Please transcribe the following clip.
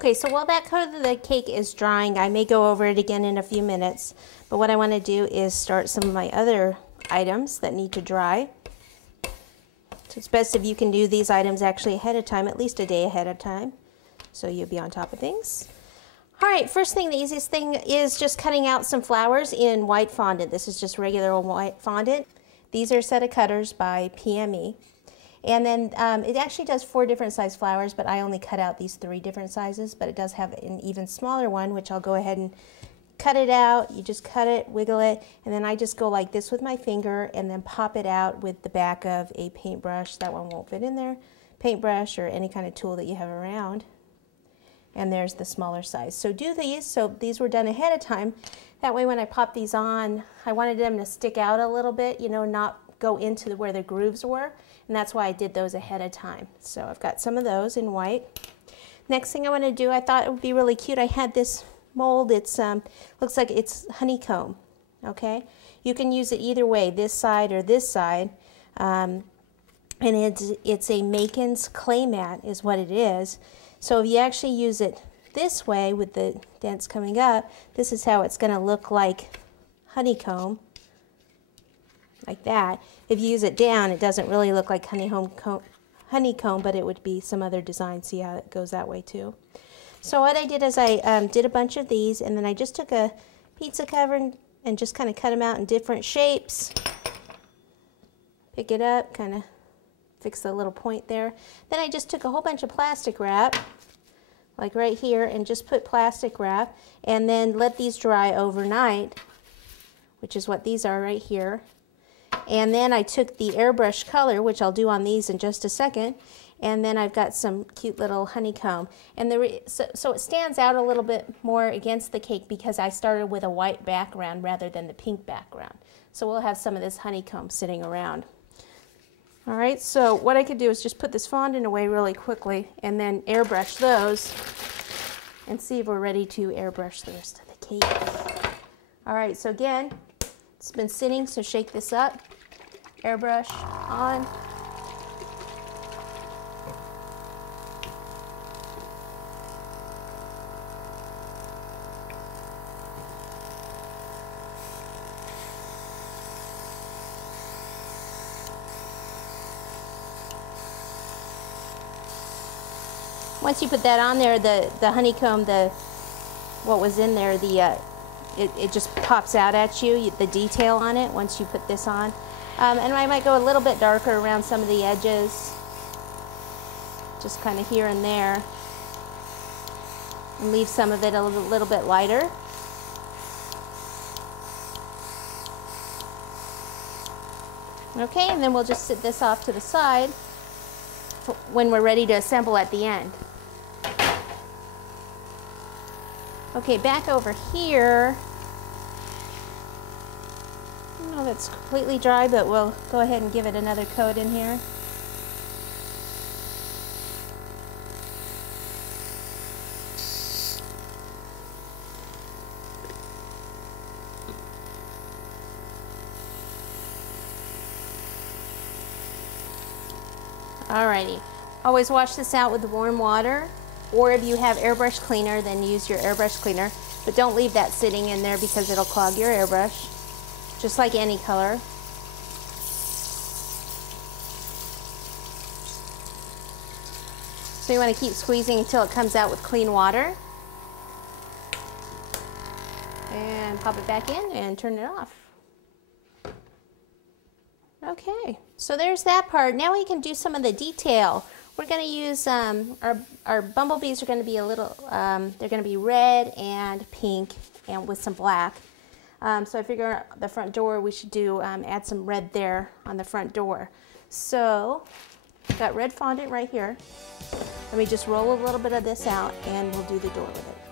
Okay, so while that coat of the cake is drying, I may go over it again in a few minutes, but what I want to do is start some of my other items that need to dry. So it's best if you can do these items actually ahead of time, at least a day ahead of time, so you'll be on top of things. All right, first thing, the easiest thing is just cutting out some flowers in white fondant. This is just regular old white fondant. These are a set of cutters by PME. And then it actually does 4 different size flowers, but I only cut out these 3 different sizes, but it does have an even smaller one, which I'll go ahead and cut it out. You just cut it, wiggle it, and then I just go like this with my finger and then pop it out with the back of a paintbrush. That one won't fit in there. Paintbrush or any kind of tool that you have around. And there's the smaller size. So do these, so these were done ahead of time. That way when I pop these on, I wanted them to stick out a little bit, you know, not go into where the grooves were. And that's why I did those ahead of time. So I've got some of those in white. Next thing I want to do, I thought it would be really cute. I had this mold. It's looks like it's honeycomb. Okay, you can use it either way, this side or this side. And it's a Makin's clay mat is what it is. So if you actually use it this way with the dents coming up, this is how it's going to look like honeycomb. Like that. If you use it down, it doesn't really look like honeycomb, but it would be some other design. See how it goes that way too. So what I did is I did a bunch of these, and then I just took a pizza cover and just kind of cut them out in different shapes. Pick it up, kind of fix the little point there. Then I just took a whole bunch of plastic wrap, like right here, and just put plastic wrap, and then let these dry overnight, which is what these are right here. And then I took the airbrush color, which I'll do on these in just a second, and then I've got some cute little honeycomb. And so it stands out a little bit more against the cake because I started with a white background rather than the pink background. So we'll have some of this honeycomb sitting around. All right, so what I could do is just put this fondant away really quickly and then airbrush those and see if we're ready to airbrush the rest of the cake. All right, so again, it's been sitting, so shake this up. Airbrush on. Once you put that on there, the honeycomb, what was in there, it just pops out at you, the detail on it, once you put this on. And I might go a little bit darker around some of the edges, just kind of here and there, and leave some of it a little bit lighter. Okay, and then we'll just sit this off to the side when we're ready to assemble at the end. Okay, back over here. Oh, that's completely dry, but we'll go ahead and give it another coat in here. Alrighty, always wash this out with warm water, or if you have airbrush cleaner, then use your airbrush cleaner, but don't leave that sitting in there because it'll clog your airbrush, just like any color. So you want to keep squeezing until it comes out with clean water, and pop it back in and turn it off. Okay, so there's that part. Now we can do some of the detail. We're going to use, our bumblebees are going to be a little, they're going to be red and pink and with some black. So I figure the front door we should do, add some red there on the front door. So, got red fondant right here. Let me just roll a little bit of this out and we'll do the door with it.